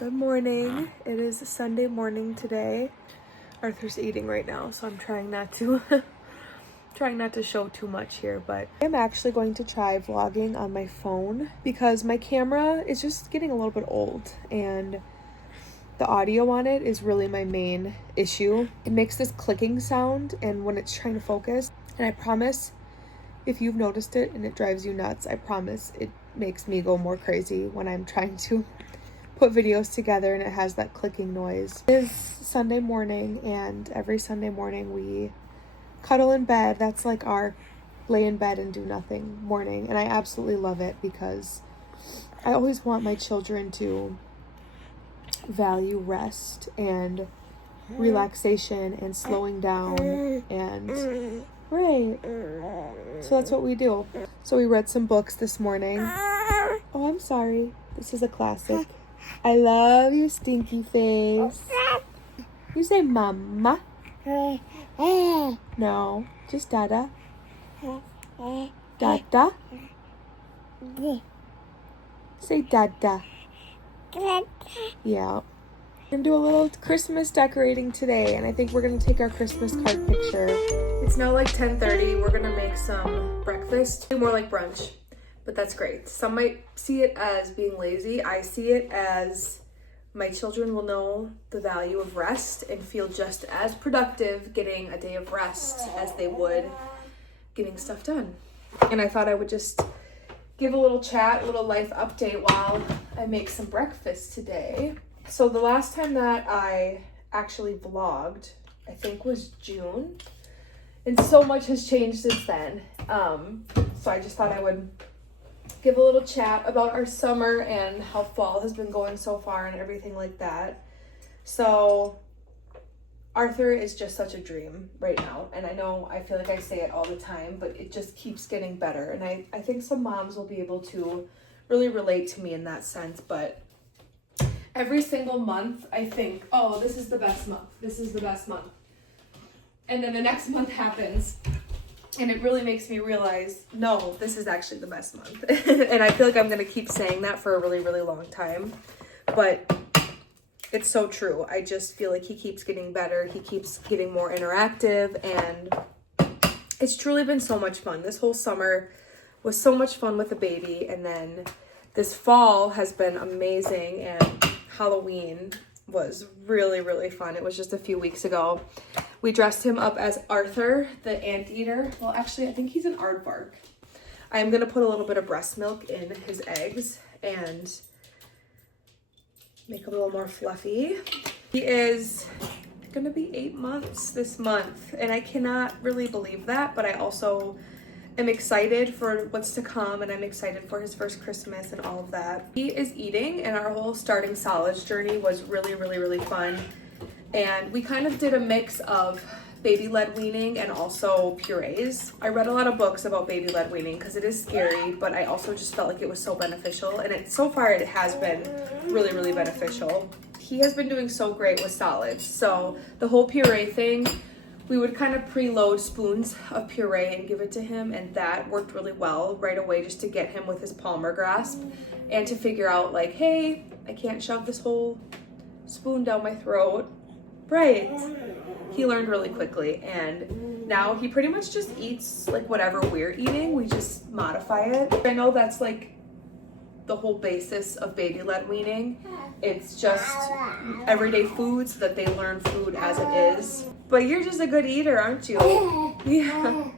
Good morning. It is a Sunday morning today. Arthur's eating right now, so I'm trying not to trying not to show too much here, but I'm actually going to try vlogging on my phone because my camera is just getting a little bit old and the audio on it is really my main issue. It makes this clicking sound and when it's trying to focus, and I promise if you've noticed it and it drives you nuts, I promise it makes me go more crazy when I'm trying to put videos together and it has that clicking noise. It is Sunday morning and every Sunday morning we cuddle in bed. That's like our lay in bed and do nothing morning, and I absolutely love it because I always want my children to value rest and relaxation and slowing down, and right, so that's what we do. So we read some books this morning. Oh, I'm sorry, this is a classic. I love your stinky face. You say mama. No, just dada. Dada. Say dada. Yeah. We're gonna do a little Christmas decorating today, and I think we're gonna take our Christmas card picture. It's now like 10:30. We're gonna make some breakfast. More like brunch, but that's great. Some might see it as being lazy. I see it as my children will know the value of rest and feel just as productive getting a day of rest as they would getting stuff done. And I thought I would just give a little chat, a little life update while I make some breakfast today. So the last time that I actually vlogged, I think was June, and so much has changed since then. So I just thought I would give a little chat about our summer and how fall has been going so far and everything like that. So Arthur is just such a dream right now, and I know I feel like I say it all the time, but it just keeps getting better, and I think some moms will be able to really relate to me in that sense. But every single month I think, oh, this is the best month, this is the best month, and then the next month happens and it really makes me realize, no, this is actually the best month. And I feel like I'm going to keep saying that for a really, really long time. But it's so true. I just feel like he keeps getting better. He keeps getting more interactive. And it's truly been so much fun. This whole summer was so much fun with the baby. And then this fall has been amazing. And Halloween was really, really fun. It was just a few weeks ago. We dressed him up as Arthur, the anteater. Well, actually, I think he's an aardvark. I am going to put a little bit of breast milk in his eggs and make a little more fluffy. He is going to be 8 months this month, and I cannot really believe that, but I also am excited for what's to come, and I'm excited for his first Christmas and all of that. He is eating, and our whole starting solids journey was really, really, really fun. And we kind of did a mix of baby-led weaning and also purees. I read a lot of books about baby-led weaning because it is scary, but I also just felt like it was so beneficial. And so far it has been really, really beneficial. He has been doing so great with solids. So the whole puree thing, we would kind of preload spoons of puree and give it to him, and that worked really well right away just to get him with his palmar grasp and to figure out like, hey, I can't shove this whole spoon down my throat. Right. He learned really quickly, and now he pretty much just eats like whatever we're eating. We just modify it. I know that's like the whole basis of baby-led weaning. It's just everyday food so that they learn food as it is. But you're just a good eater, aren't you? Yeah.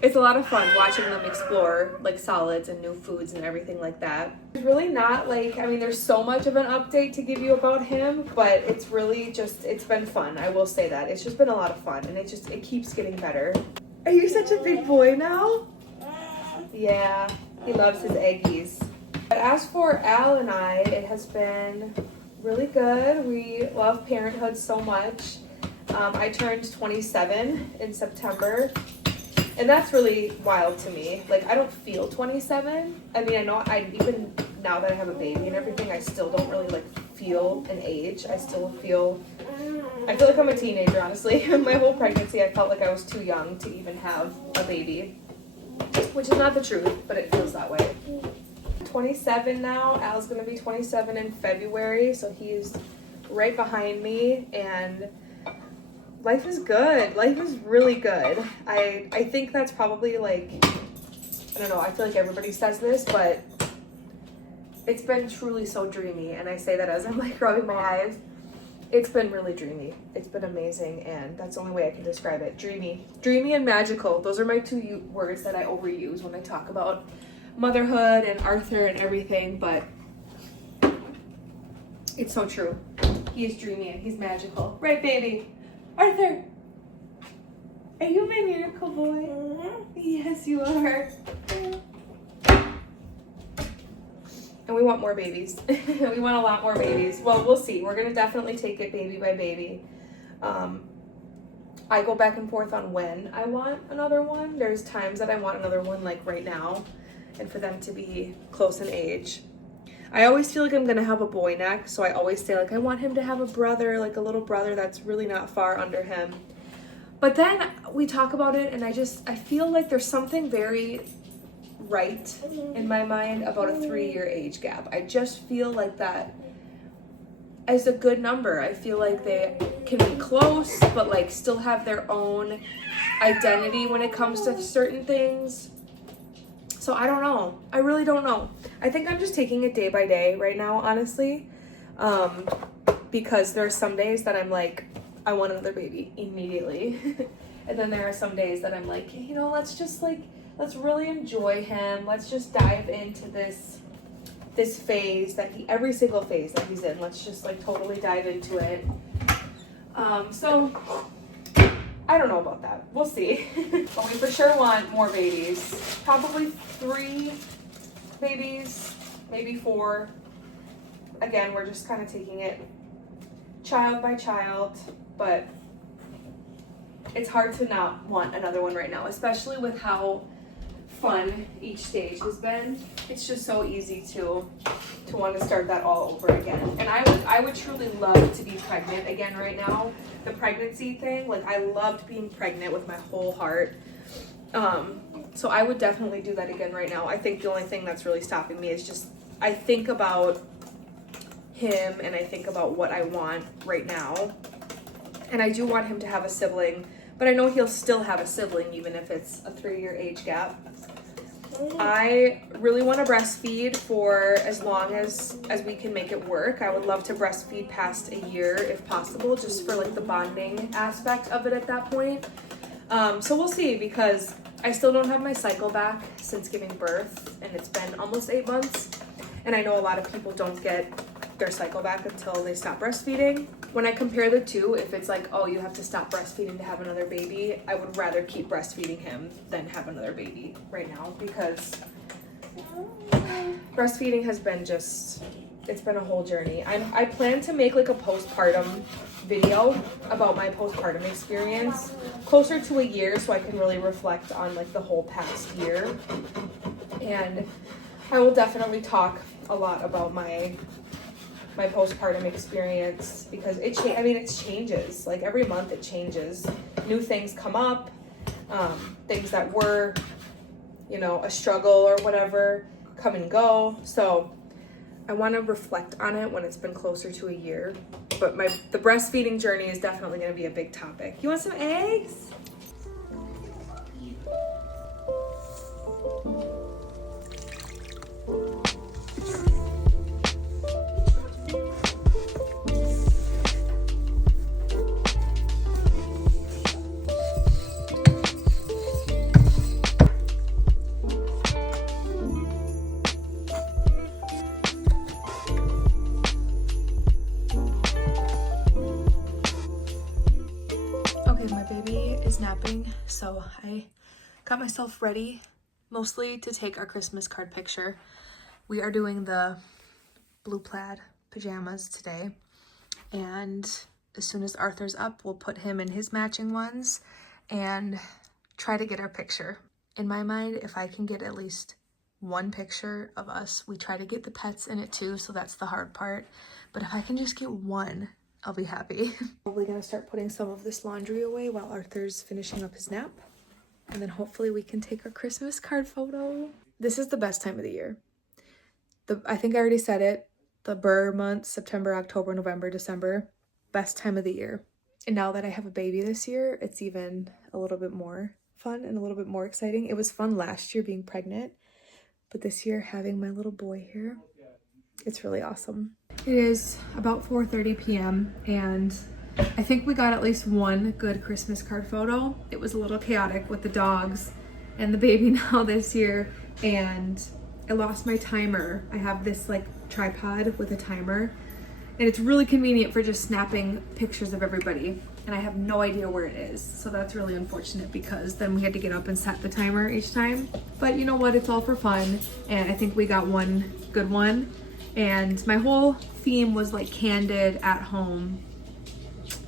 It's a lot of fun watching them explore like solids and new foods and everything like that. It's really not like, I mean, there's so much of an update to give you about him, but it's really just, it's been fun. I will say that. It's just been a lot of fun, and it keeps getting better. Are you such a big boy now? Yeah, he loves his eggies. But as for Al and I, it has been really good. We love parenthood so much. I turned 27 in September. And that's really wild to me. Like, I don't feel 27. I mean, I know even now that I have a baby and everything, I still don't really like feel an age. I feel like I'm a teenager, honestly. My whole pregnancy, I felt like I was too young to even have a baby, which is not the truth, but it feels that way. 27 now. Al's gonna be 27 in February, so he's right behind me, and life is good. Life is really good. I think that's probably like, I don't know, I feel like everybody says this, but it's been truly so dreamy, and I say that as I'm like rubbing my eyes. It's been really dreamy. It's been amazing, and that's the only way I can describe it. Dreamy. Dreamy and magical. Those are my two words that I overuse when I talk about motherhood and Arthur and everything, but it's so true. He is dreamy and he's magical. Right, baby? Arthur! Are you my miracle boy? Yes, you are. And we want more babies. We want a lot more babies. Well, we'll see. We're gonna definitely take it baby by baby. I go back and forth on when I want another one. There's times that I want another one, like right now, and for them to be close in age. I always feel like I'm gonna have a boy next, so I always say like I want him to have a brother, like a little brother that's really not far under him. But then we talk about it, and I feel like there's something very right in my mind about a 3-year age gap. I just feel like that is a good number. I feel like they can be close, but like still have their own identity when it comes to certain things. So I don't know. I really don't know. I think I'm just taking it day by day right now, honestly. Because there are some days that I'm like, I want another baby immediately. And then there are some days that I'm like, you know, let's really enjoy him. Let's just dive into this phase every single phase that he's in. Let's just like totally dive into it. So I don't know about that. We'll see. But we for sure want more babies. Probably 3 babies, maybe 4. Again, we're just kind of taking it child by child, but it's hard to not want another one right now, especially with how fun each stage has been. It's just so easy to want to start that all over again. And I would truly love to be pregnant again right now. The pregnancy thing, like I loved being pregnant with my whole heart. So I would definitely do that again right now. I think the only thing that's really stopping me is just I think about him and I think about what I want right now. And I do want him to have a sibling, but I know he'll still have a sibling even if it's a 3-year age gap. I really want to breastfeed for as long as we can make it work. I would love to breastfeed past a year if possible, just for like the bonding aspect of it at that point. So we'll see, because I still don't have my cycle back since giving birth, and it's been almost 8 months. And I know a lot of people don't get their cycle back until they stop breastfeeding. When I compare the two, if it's like, oh, you have to stop breastfeeding to have another baby, I would rather keep breastfeeding him than have another baby right now, because breastfeeding has been it's been a whole journey. I plan to make like a postpartum video about my postpartum experience closer to a year, so I can really reflect on like the whole past year. And I will definitely talk a lot about my postpartum experience, because it changes. Like every month it changes. New things come up, things that were, a struggle or whatever come and go. So I want to reflect on it when it's been closer to a year. But the breastfeeding journey is definitely going to be a big topic. You want some eggs? Napping, so I got myself ready mostly to take our Christmas card picture. We are doing the blue plaid pajamas today, and as soon as Arthur's up, we'll put him in his matching ones and try to get our picture. In my mind, if I can get at least one picture of us, we try to get the pets in it too, so that's the hard part, but if I can just get one, I'll be happy. Probably gonna start putting some of this laundry away while Arthur's finishing up his nap. And then hopefully we can take our Christmas card photo. This is the best time of the year. I think I already said it, the Burr months, September, October, November, December, best time of the year. And now that I have a baby this year, it's even a little bit more fun and a little bit more exciting. It was fun last year being pregnant, but this year having my little boy here, it's really awesome. It is about 4:30 p.m. and I think we got at least one good Christmas card photo. It was a little chaotic with the dogs and the baby now this year, and I lost my timer. I have this like tripod with a timer, and it's really convenient for just snapping pictures of everybody, and I have no idea where it is. So that's really unfortunate because then we had to get up and set the timer each time. But you know what, it's all for fun, and I think we got one good one. And my whole theme was like candid at home.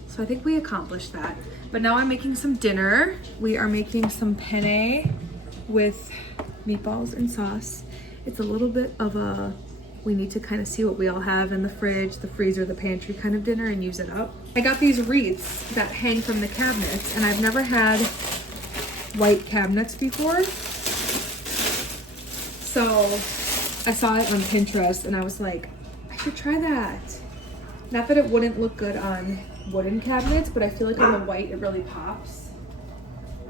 So I think we accomplished that. But now I'm making some dinner. We are making some penne with meatballs and sauce. It's a little bit of a, we need to kind of see what we all have in the fridge, the freezer, the pantry kind of dinner and use it up. I got these wreaths that hang from the cabinets, and I've never had white cabinets before. So I saw it on Pinterest and I was like, I should try that. Not that it wouldn't look good on wooden cabinets, but I feel like on the white it really pops.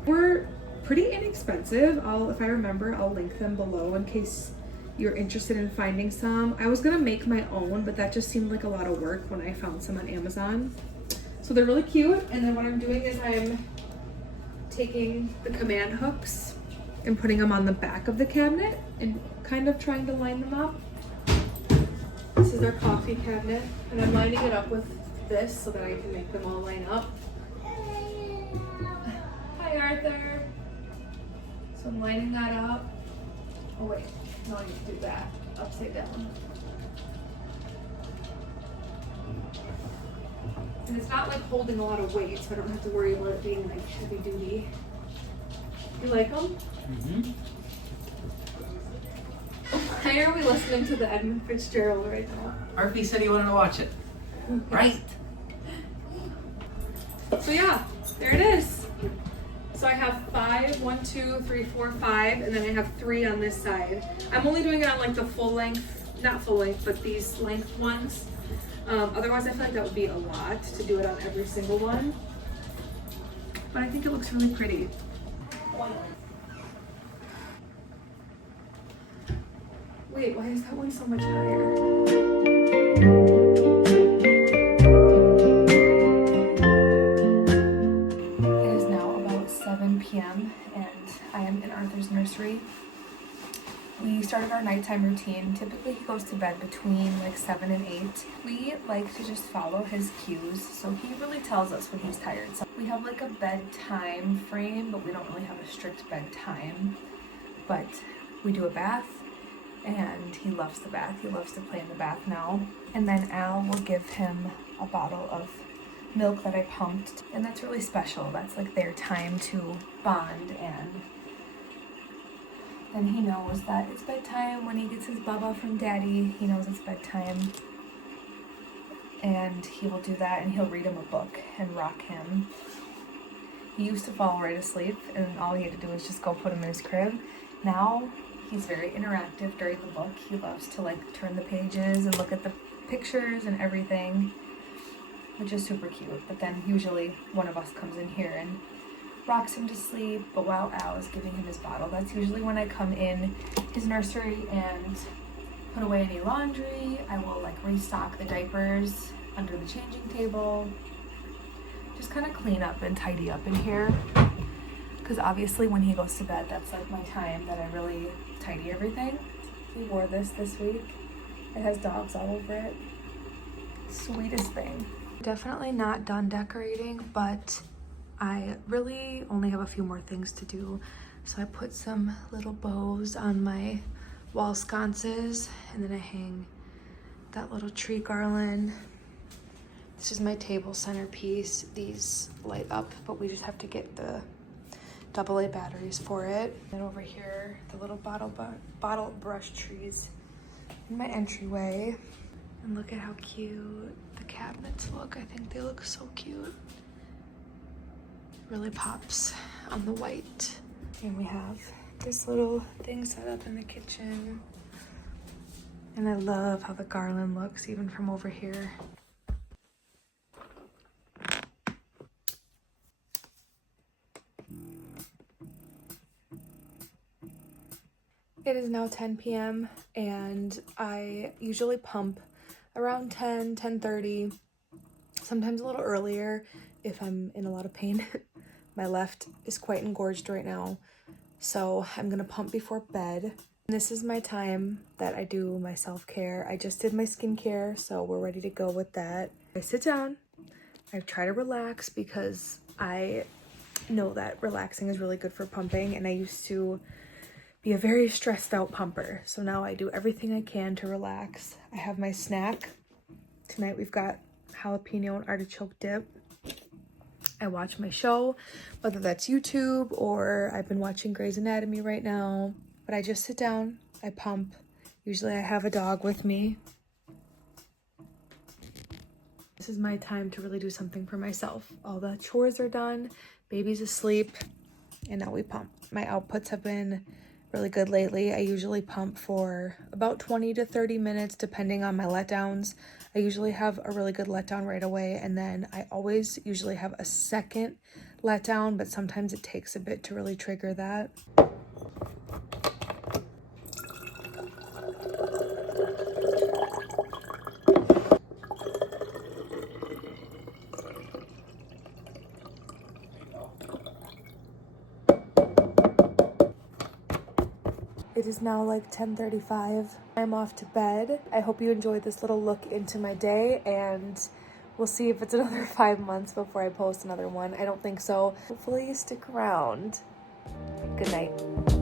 We're pretty inexpensive. If I remember, I'll link them below in case you're interested in finding some. I was gonna make my own, but that just seemed like a lot of work when I found some on Amazon. So they're really cute. And then what I'm doing is I'm taking the command hooks and putting them on the back of the cabinet and kind of trying to line them up. This is our coffee cabinet, and I'm lining it up with this so that I can make them all line up. Hi, Arthur. So I'm lining that up. Oh wait, no, I need to do that upside down. And it's not like holding a lot of weight, so I don't have to worry about it being like heavy duty. You like them? Mm-hmm. Why are we listening to the Edmund Fitzgerald right now? Murphy said he wanted to watch it. Right. So yeah, there it is. So I have 5, 1, 2, 3, 4, 5, and then I have 3 on this side. I'm only doing it on like the full length, not full length, but these length ones. Otherwise I feel like that would be a lot to do it on every single one. But I think it looks really pretty. Wait, why is that one so much higher? It is now about 7 p.m. and I am in Arthur's nursery. We started our nighttime routine. Typically he goes to bed between like 7 and 8. We like to just follow his cues, so he really tells us when he's tired. So we have like a bedtime frame, but we don't really have a strict bedtime. But we do a bath, and he loves the bath. He loves to play in the bath now. And then Al will give him a bottle of milk that I pumped, and that's really special. That's like their time to bond, and then he knows that it's bedtime. When he gets his bubba from daddy, he knows it's bedtime, and he will do that, and he'll read him a book and rock him. He used to fall right asleep, and all he had to do was just go put him in his crib. Now he's very interactive during the book. He loves to like turn the pages and look at the pictures and everything, which is super cute. But then usually one of us comes in here and rocks him to sleep. But while Al is giving him his bottle, that's usually when I come in his nursery and put away any laundry. I will like restock the diapers under the changing table. Just kind of clean up and tidy up in here. Because obviously when he goes to bed, that's like my time that I really tidy everything. He wore this week. It has dogs all over it. Sweetest thing. Definitely not done decorating, but I really only have a few more things to do. So I put some little bows on my wall sconces, and then I hang that little tree garland. This is my table centerpiece. These light up, but we just have to get the AA batteries for it. And over here, the little bottle brush trees in my entryway. And look at how cute the cabinets look. I think they look so cute. It really pops on the white. And we have this little thing set up in the kitchen. And I love how the garland looks even from over here. It is now 10 p.m. and I usually pump around 10:30, sometimes a little earlier if I'm in a lot of pain. My left is quite engorged right now, so I'm gonna pump before bed. This is my time that I do my self-care. I just did my skincare, so we're ready to go with that. I sit down, I try to relax because I know that relaxing is really good for pumping, and I used to be a very stressed out pumper. So now I do everything I can to relax. I have my snack. Tonight we've got jalapeno and artichoke dip. I watch my show, whether that's YouTube or I've been watching Grey's Anatomy right now. But I just sit down, I pump. Usually I have a dog with me. This is my time to really do something for myself. All the chores are done, baby's asleep, and now we pump. My outputs have been really good lately. I usually pump for about 20 to 30 minutes depending on my letdowns. I usually have a really good letdown right away, and then I always usually have a second letdown, but sometimes it takes a bit to really trigger that. It is now like 10:35. I'm off to bed. I hope you enjoyed this little look into my day, and we'll see if it's another 5 months before I post another one. I don't think so. Hopefully you stick around. Good night.